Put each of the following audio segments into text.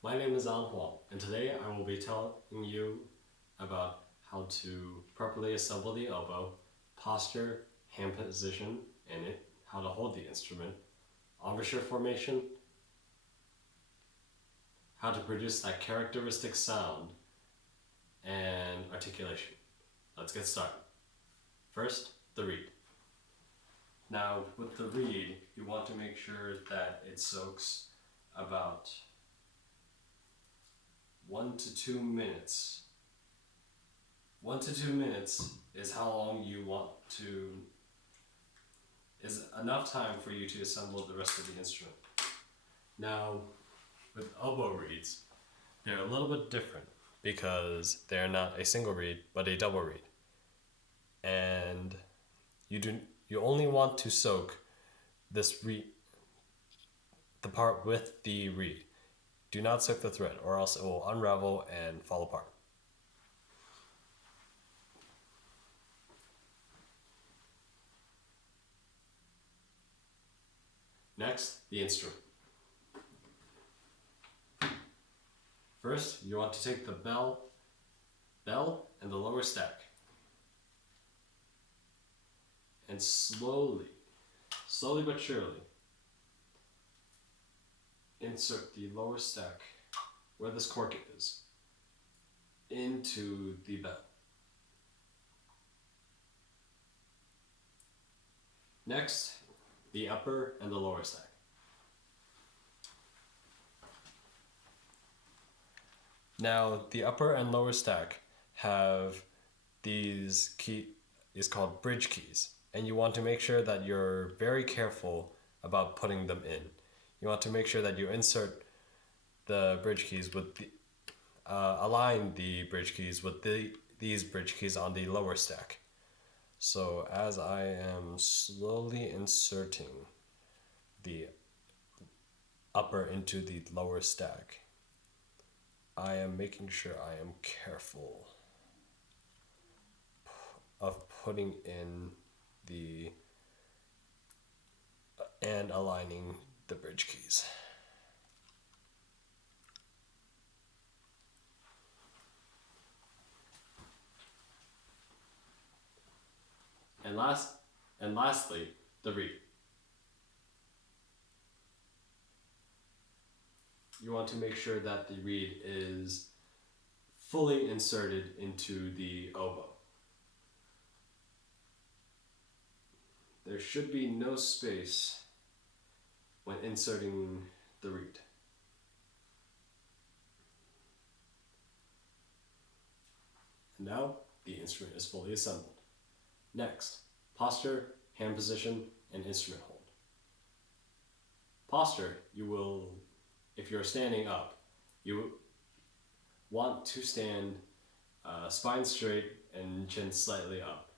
My name is Allan Huang, and today I will be telling you about how to properly assemble the oboe, posture, hand position, and how to hold the instrument, embouchure formation, how to produce that characteristic sound, and articulation. Let's get started. First, the reed. Now, with the reed, you want to make sure that it soaks about 1 to 2 minutes. 1 to 2 minutes is how long you want to, is enough time for you to assemble the rest of the instrument. Now, with oboe reeds, they're a little bit different because they're not a single reed, but a double reed. And you only want to soak this reed, the part with the reed. Do not soak the thread, or else it will unravel and fall apart. Next, the instrument. First, you want to take the bell and the lower stack, and slowly but surely, insert the lower stack where this cork is into the bell. Next, the upper and the lower stack. Now, the upper and lower stack have these is called bridge keys, and you want to make sure that you're very careful about putting them in. You want to make sure that you insert the bridge keys with align the bridge keys with these bridge keys on the lower stack. So as I am slowly inserting the upper into the lower stack, I am making sure I am careful of putting in and aligning the bridge keys. And lastly, the reed. You want to make sure that the reed is fully inserted into the oboe. There should be no space when inserting the reed. And now the instrument is fully assembled. Next, posture, hand position, and instrument hold. Posture, if you're standing up, you want to stand spine straight and chin slightly up.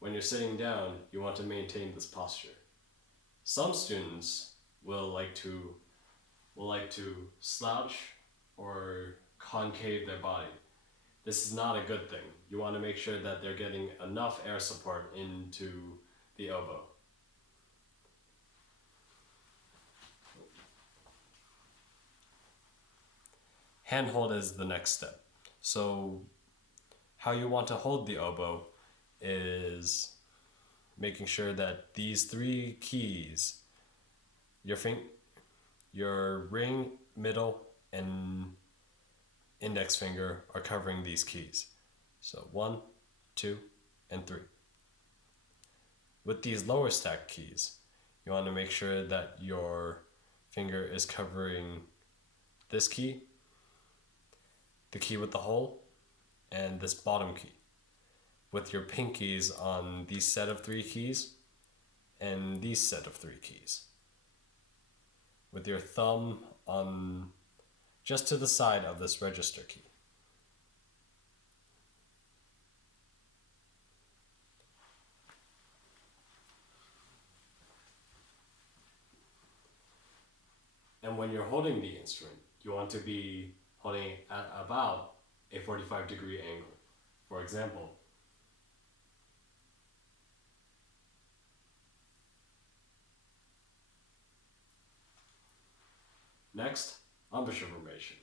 When you're sitting down, you want to maintain this posture. Some students will like to slouch or concave their body. This is not a good thing. You want to make sure that they're getting enough air support into the oboe. Handhold is the next step. So how you want to hold the oboe is making sure that these 3 keys, your ring, middle, and index finger are covering these keys. So 1, 2, and 3. With these lower stack keys, you want to make sure that your finger is covering this key, the key with the hole, and this bottom key, with your pinkies on these set of 3 keys and these set of 3 keys, with your thumb on just to the side of this register key. And when you're holding the instrument, you want to be holding at about a 45-degree angle. For example, next, embouchure formation.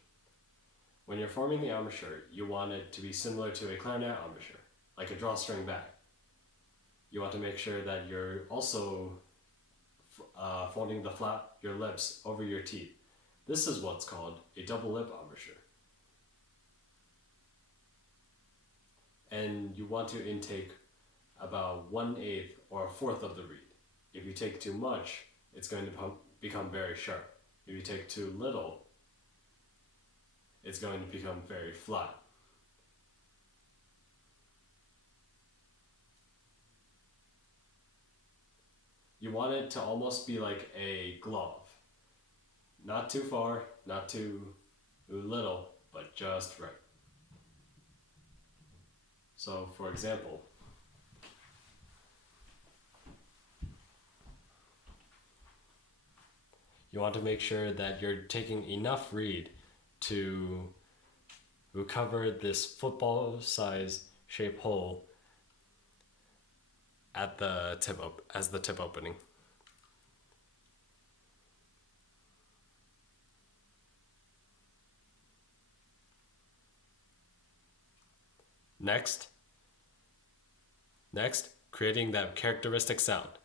When you're forming the embouchure, you want it to be similar to a clarinet embouchure, like a drawstring bag. You want to make sure that you're also folding the flap, your lips, over your teeth. This is what's called a double lip embouchure. And you want to intake about 1/8 or 1/4 of the reed. If you take too much, it's going to become very sharp. If you take too little, it's going to become very flat. You want it to almost be like a glove. Not too far, not too little, but just right. So, for example, you want to make sure that you're taking enough reed to cover this football size shaped hole at the tip as the tip opening. Next, creating that characteristic sound.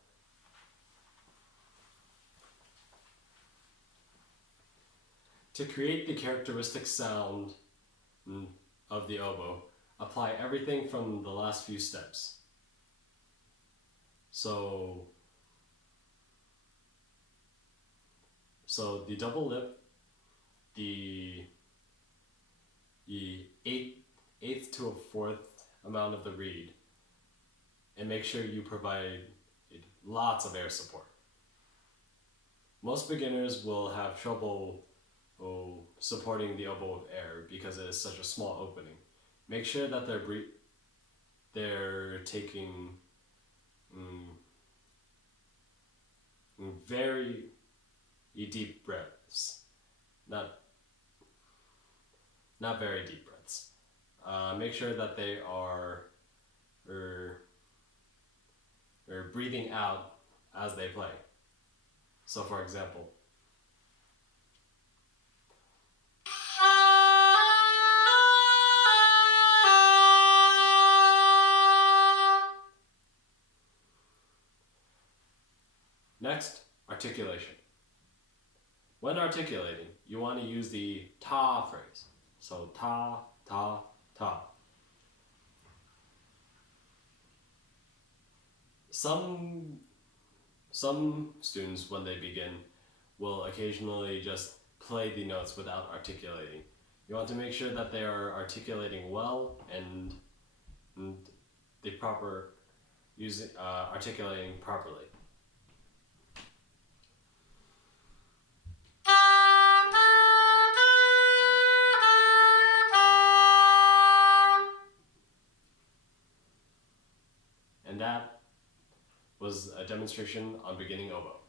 To create the characteristic sound of the oboe, apply everything from the last few steps. So the double lip, the eighth to a 4th amount of the reed, and make sure you provide lots of air support. Most beginners will have trouble supporting the oboe with air because it is such a small opening. Make sure that they're taking very deep breaths, not very deep breaths. Make sure that they are breathing out as they play. So, for example, next, articulation. When articulating, you want to use the ta phrase. So ta, ta, ta. Some students, when they begin, will occasionally just play the notes without articulating. You want to make sure that they are articulating well and articulating properly. And that was a demonstration on beginning oboe.